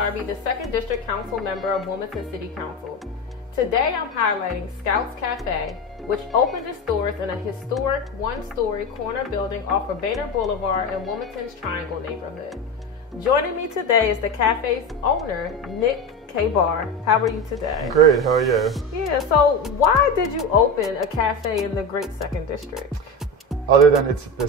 Darby, the 2nd District Council member of Wilmington City Council. Today I'm highlighting Scouts Cafe, which opened its doors in a historic one-story corner building off of Baynard Boulevard in Wilmington's Triangle neighborhood. Joining me today is the cafe's owner, Nick Qaabar. How are you today? Great, how are you? Yeah, so why did you open a cafe in the great 2nd District? Other than it's the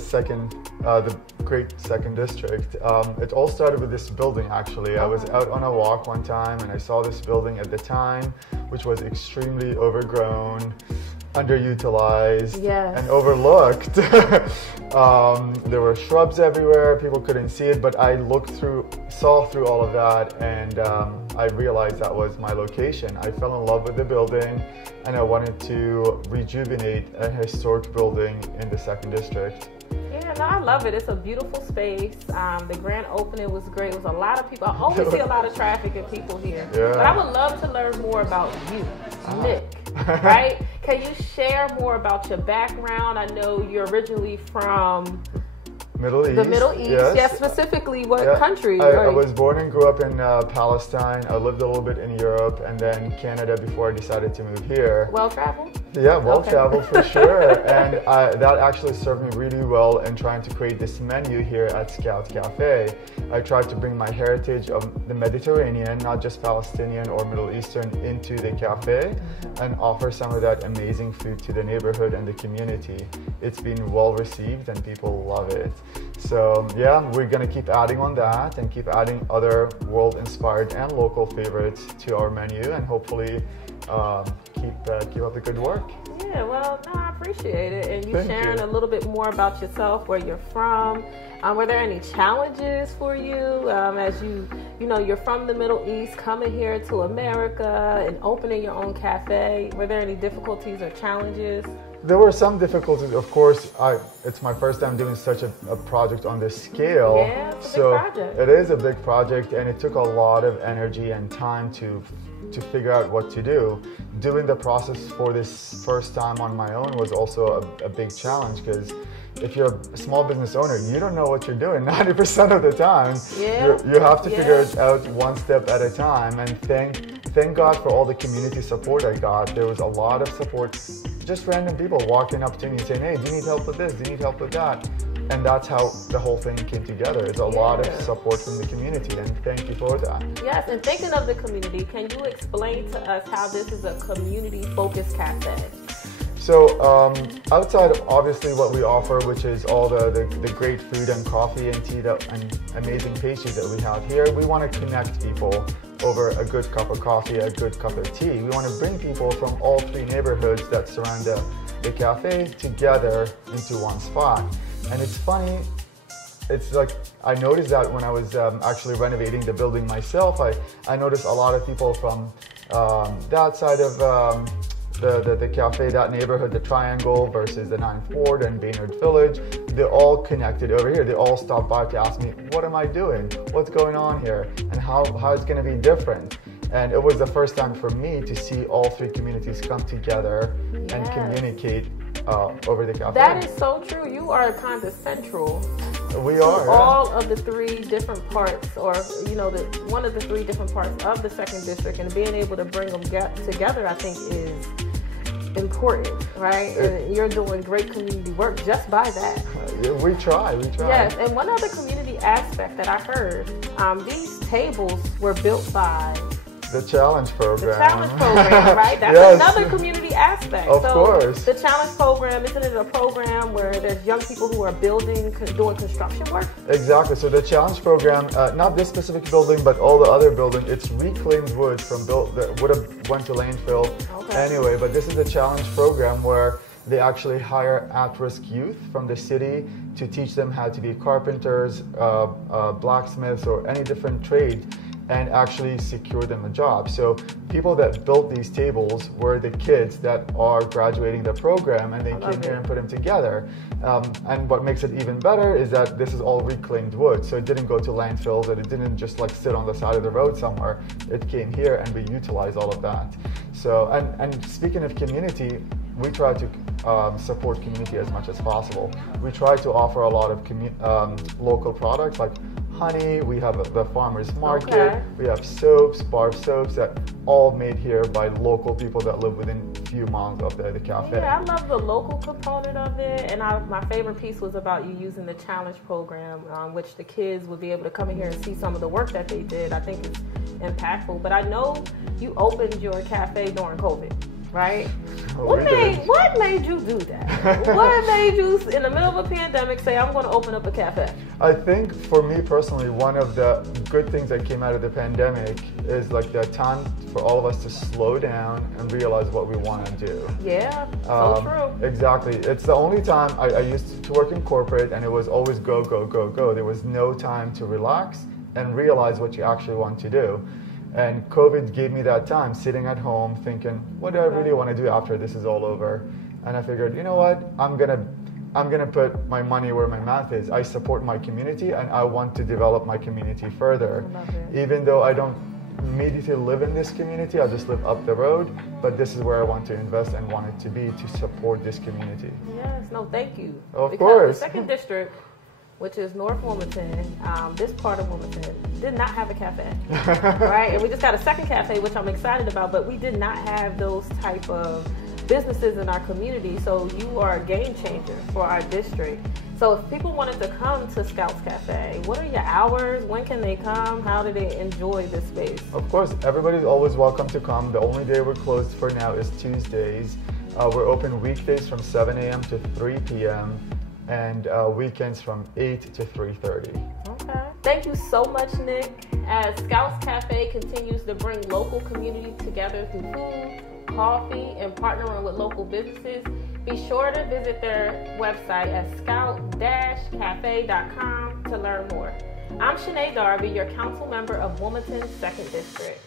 great 2nd District, it all started with this building actually. I was out on a walk one time and I saw this building at the time, which was extremely overgrown, underutilized, and overlooked. There were shrubs everywhere, people couldn't see it, but I saw through all of that, and I realized that was my location. I fell in love with the building and I wanted to rejuvenate a historic building in the 2nd District. Yeah, no, I love it. It's a beautiful space. The grand opening was great. It was a lot of people. I always see a lot of traffic and people here. Yeah. But I would love to learn more about you, Nick, right? Can you share more about your background? I know you're originally from Middle East. The Middle East, yes. Specifically, what country? I was born and grew up in Palestine. I lived a little bit in Europe and then Canada before I decided to move here. Well-traveled? Yeah, well-traveled for sure. And that actually served me really well in trying to create this menu here at Scout Cafe. I tried to bring my heritage of the Mediterranean, not just Palestinian or Middle Eastern, into the cafe and offer some of that amazing food to the neighborhood and the community. It's been well received and people love it. So yeah, we're gonna keep adding on that and keep adding other world-inspired and local favorites to our menu, and hopefully keep up the good work. Yeah, well, no, I appreciate it. And you sharing a little bit more about yourself, where you're from. Were there any challenges for you as you're from the Middle East, coming here to America and opening your own cafe? Were there any difficulties or challenges? There were some difficulties, of course. It's my first time doing such a project on this scale. Yeah, it's a big project. It is a big project, and it took a lot of energy and time to figure out what to do. Doing the process for this first time on my own was also a big challenge, because if you're a small business owner, you don't know what you're doing 90% of the time. Yeah. You have to figure it out one step at a time, and thank God for all the community support I got. There was a lot of support, just random people walking up to me saying, hey, do you need help with this? Do you need help with that? And that's how the whole thing came together. It's a lot of support from the community, and thank you for that. Yes, and thinking of the community, can you explain to us how this is a community-focused cafe? So outside of obviously what we offer, which is all the great food and coffee and tea and amazing pastries that we have here, we want to connect people over a good cup of coffee, a good cup of tea. We want to bring people from all 3 neighborhoods that surround the cafe together into one spot. And it's funny, it's like I noticed that when I was actually renovating the building myself, I noticed a lot of people from that side of the cafe, that neighborhood, the Triangle versus the 9th Ward and Baynard Village, they're all connected over here. They all stopped by to ask me, what am I doing? What's going on here? And how it's going to be different? And it was the first time for me to see all 3 communities come together and communicate over the cafe. That is so true. You are kind of central. We are. All of the 3 different parts, or one of the 3 different parts of the 2nd District, and being able to bring them together, I think, is important, right? And you're doing great community work just by that. We try. Yes, and one other community aspect that I heard, these tables were built by the Challenge Program. The Challenge Program, right? That's another community aspect. Of course. The Challenge Program, isn't it a program where there's young people who are doing construction work? Exactly. So the Challenge Program, not this specific building, but all the other buildings, it's reclaimed wood from that would have went to landfill anyway. But this is the Challenge Program where they actually hire at-risk youth from the city to teach them how to be carpenters, blacksmiths, or any different trade, and actually secure them a job. So people that built these tables were the kids that are graduating the program, and they came here and put them together. And what makes it even better is that this is all reclaimed wood. So it didn't go to landfills, and it didn't just like sit on the side of the road somewhere. It came here, and we utilize all of that. So, and speaking of community, we try to support community as much as possible. We try to offer a lot of local products like honey, we have the farmer's market, Okay. we have soaps, bar soaps that all made here by local people that live within a few miles of the cafe. Yeah, I love the local component of it, and my favorite piece was about you using the challenge program, which the kids would be able to come in here and see some of the work that they did. I think it's impactful. But I know you opened your cafe during COVID, right? What made you do that? What made you, in the middle of a pandemic, say, I'm going to open up a cafe? I think for me personally, one of the good things that came out of the pandemic is like the time for all of us to slow down and realize what we want to do. Yeah, so true. Exactly. It's the only time I used to work in corporate, and it was always go, go, go, go. There was no time to relax and realize what you actually want to do. And COVID gave me that time sitting at home thinking, what do I really want to do after this is all over? And I figured, you know what? I'm gonna put my money where my mouth is. I support my community and I want to develop my community further. Even though I don't immediately live in this community, I just live up the road, but this is where I want to invest and want it to be to support this community. Yes, no, thank you. Of because course. The second district, which is North Wilmington, this part of Wilmington, did not have a cafe, right? And we just got a second cafe, which I'm excited about, but we did not have those type of businesses in our community, so you are a game changer for our district. So if people wanted to come to Scouts Cafe, what are your hours? When can they come? How do they enjoy this space? Of course, everybody's always welcome to come. The only day we're closed for now is Tuesdays. We're open weekdays from 7 a.m. to 3 p.m. and weekends from 8 to 3:30. Okay. Thank you so much, Nick. As Scouts Cafe continues to bring local community together through food, coffee, and partnering with local businesses, be sure to visit their website at scout-cafe.com to learn more. I'm Shané Darby, your council member of Wilmington's 2nd District.